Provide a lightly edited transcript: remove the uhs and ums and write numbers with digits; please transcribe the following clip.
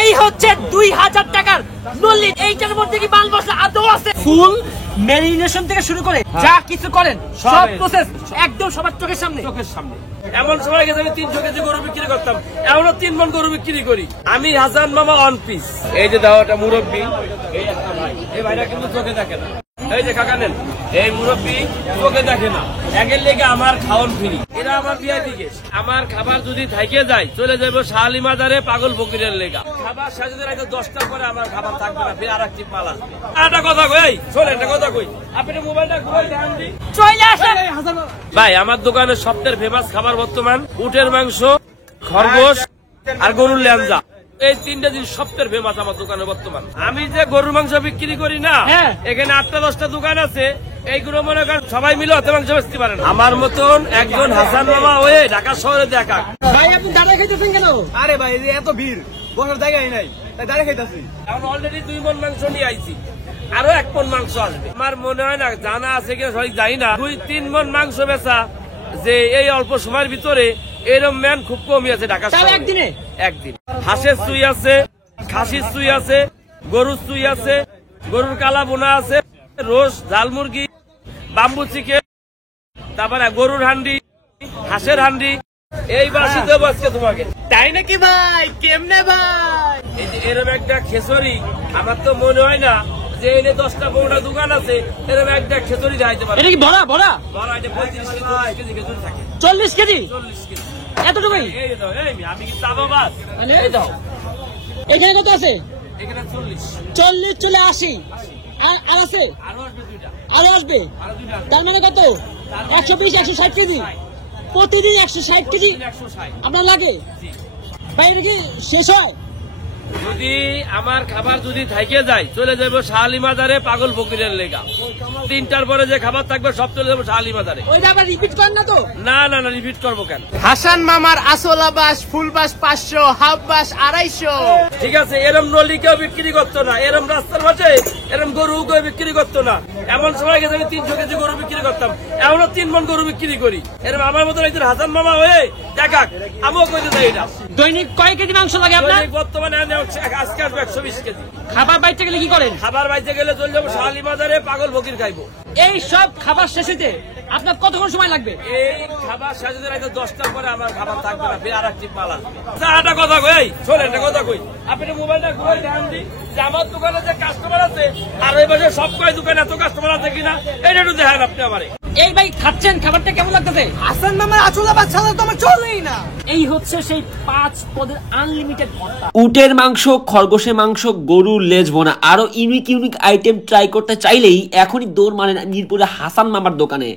এই হচ্ছে 2000 টাকার নল্লি। এইটার মধ্যে কি মাল মশলা আদৌ আছে? ফুল মেরিনেশন থেকে শুরু করে যা কিছু করেন সব প্রসেস একদম সবার চোখের সামনে। এমন সময় গেছে আমি 300 কেজি গরু বিক্রি করতাম, এমনও 3 মণ গরু বিক্রি করি আমি। হাসান মামা অন পিস। এই যে দাও এটা মুরব্বী, এই একটা ভাই, এই ভাইটা কিন্তু চোখে দেখে না। এই যে কাকা নেন, এই মুরব্বী চোখে দেখে না, একের লেগে আমার খাওয়ান ফ্রি। এরা আমার ভিআইপি গেস্ট। আমার খাবার যদি থাইকে যায় চলে যাবো শাহালি মাজারে পাগল ফকিরের লেগা। খাবার সাজতে রাখতে 10টার পরে আমার খাবার থাকবে না, ফের আর একটি মাল আসবে। একটা কথা কই, শোনেন একটা কথা কই, আপনি মোবাইলটা ঘুরে ধ্যান দিন। চলে আসেন ভাই আমার দোকানে সবচেয়ে ফেমাস খাবার বর্তমান উটের মাংস, খরগোশ আর গরুর ল্যাঞ্জা। এই 3টা জিনিস সবচেয়ে ফেমাস আমার দোকানে বর্তমান। আমি যে গরুর মাংস বিক্রি করি না, এখানে 8টা-10টা দোকান আছে, এইগুলো মনে করেন সবাই মিলে অত মাংস বেচতে পারে না। আমার মতন একজন হাসান মামা হয়ে ঢাকা শহরে দেখা। ভাই আপনি দাঁড়া খাইতেছেন কেন? আরে ভাই এত ভিড়, বসার জায়গায় নাই, তাই দাঁড়িয়ে খাইতেছি। এখন অলরেডি 2 মণ মাংস নিয়ে আইছি, আরো 1 মণ মাংস আসবে। আমার মনে হয় না, জানা আছে কিনা সঠিক জানি না, 2-3 মণ মাংস বেচা যে এই অল্প সময়ের ভিতরে এরকম ম্যান খুব কমই আছে ঢাকা শহরে। একদিনে একদিন হাঁসের চুই আছে, খাসির চুই আছে, গরুর চুই আছে, গরুর কালা বোনা আছে, রোজ ঝাল মুরগি, বাম্বু চিকেন, তারপরে গরুর হান্ডি, হাঁসের হান্ডি। এই বাসি দেবো আজকে তোমাকে। তাই নাকি ভাই? কেমনে ভাই? এই যে এরকম একটা খেসরি, আমার তো মনে হয় না যে এনে 10টা-15টা দোকান আছে এরকম একটা খেসরি দেখাইতে পারে। এটা কি ভরা ভরা? বড় এটা 35 কেজি খেসরি থাকে। 40 কেজি? 40 কেজি এতটুকুই? এই দাও, আমি কি চাবাবাজ? এই দাও। এখানে কত আছে? এখানে 40। 40 চলে 80 আর আছে? আরো আসবে 2টা। আরো আসবে? আরো 2টা। তার মানে কত? 120-160 কেজি প্রতিদিন। 160 কেজি 160 আপনার লাগে? ভাই এটা কি শেষ হয়? যদি আমার খাবার যদি থাইকে যায় চলে যাবো শাহালি মাজারে পাগল ফকিরের লেগা। 3টার পরে যে খাবার থাকবে সব চলে যাবো শাহালি মাজারে। ওইটা আবার রিপিট করেন না তো? না না না, রিপিট করবো কেন? হাসান মামার আসলা বাস, ফুল বাস 500, হাফ বাস 250। ঠিক আছে, এরম নলি কেউ বিক্রি করতো না, এরম রাস্তার মাঝে এরম গরু কেউ বিক্রি করতো না। এমন সময় গেছে আমি 300 কেজি গরু বিক্রি করতাম, এমনও 3 মণ গরু বিক্রি করি। এরম আমার মতন একজন হাসান মামা হয়ে দেখাক, আমিও কইতে চাই এটা। দৈনিক কয় কেজি মাংস লাগে আপনার? বর্তমানে আজকে আসবে 120 কেজি। খাবার বাইতে গেলে কি করেন? খাবার বাইতে গেলে চলে যাবো শাহালি মাজারে পাগল ফকির খাইবো। এই সব খাবার শেষেতে আপনার কতক্ষণ সময় লাগবে? এই খাবার সাজতে রাখতে 10টার পরে আমার খাবার থাকবে না, ফের আর একটি মাল আসবে। একটা কথা কই, শোনেন একটা কথা কই, আপনি মোবাইলটা ঘুরে ধ্যান দিন যে আমার দোকানে যে কাস্টমার আছে আর ওই পাশে সব কয় দোকানে এত কাস্টমার আছে কিনা, এটা একটু দেখেন আপনি আমারে। এই ভাই খাচ্ছেন, খাবারটা কেমন লাগতেছে? হাসান মামার আসলা বাস ছাড়া তো আমার চলেই না। এই হচ্ছে সেই 5 পদের আনলিমিটেড ভর্তা। উটের মাংস, খরগোশের মাংস, গরুর লেজ বোনা, আরো ইউনিক আইটেম ট্রাই করতে চাইলেই এখনই দৌড় মারেন মিরপুরে হাসান মামার দোকানে।